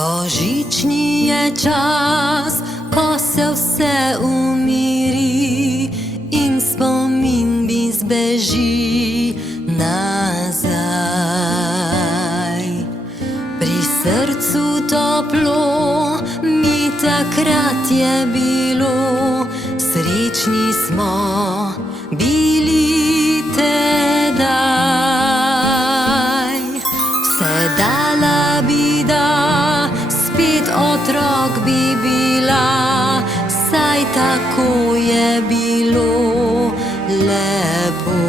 Božični je čas, ko se vse umiri in spomin mi zbeži nazaj. Pri srcu toplo mi takrat je bilo, srečni smo bili tedaj. Vse dala bi, da spet otrok bi bila, saj tako je bilo lepo.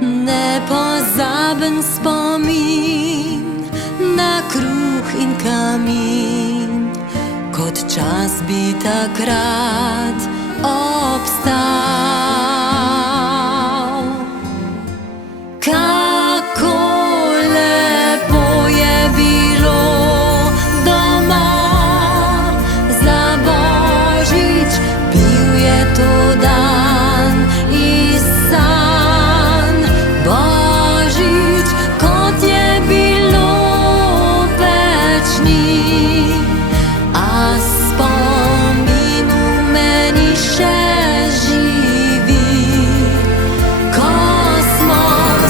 Nepozaben spomin na kruh in kamin, kot čas bi takrat obstal. Kako lepo je bilo doma za Božič, bil je to dan iz sanj. Božič, kot je bilo več ni, a spomin v meni še živi. Ko smo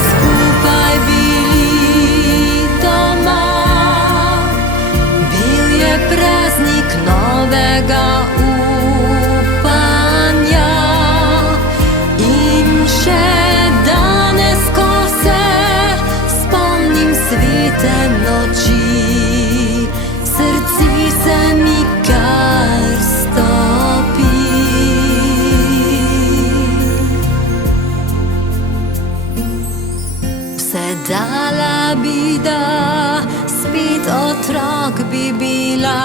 skupaj bili doma, bil je praznik novega upanja. In še danes, ko se spomnim svete noči, srce se mi kar stopi. Vse dala bi, da spet otrok bi bila,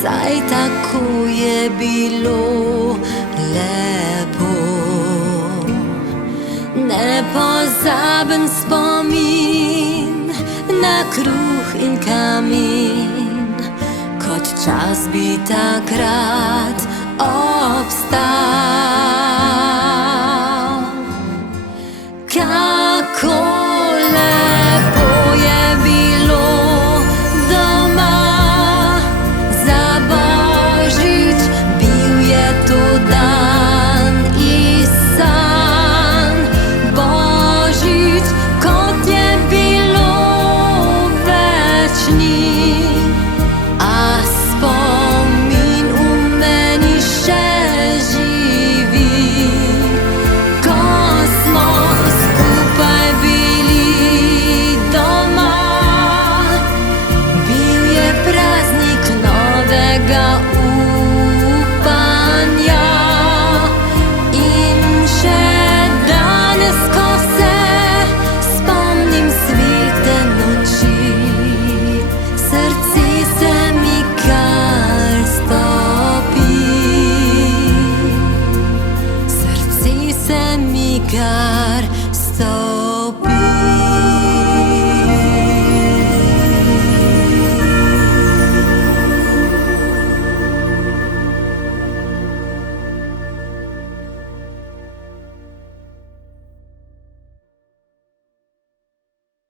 saj tako je bilo lepo. Nepozaben spomin na kruh in kamin, kot čas bi takrat obstal.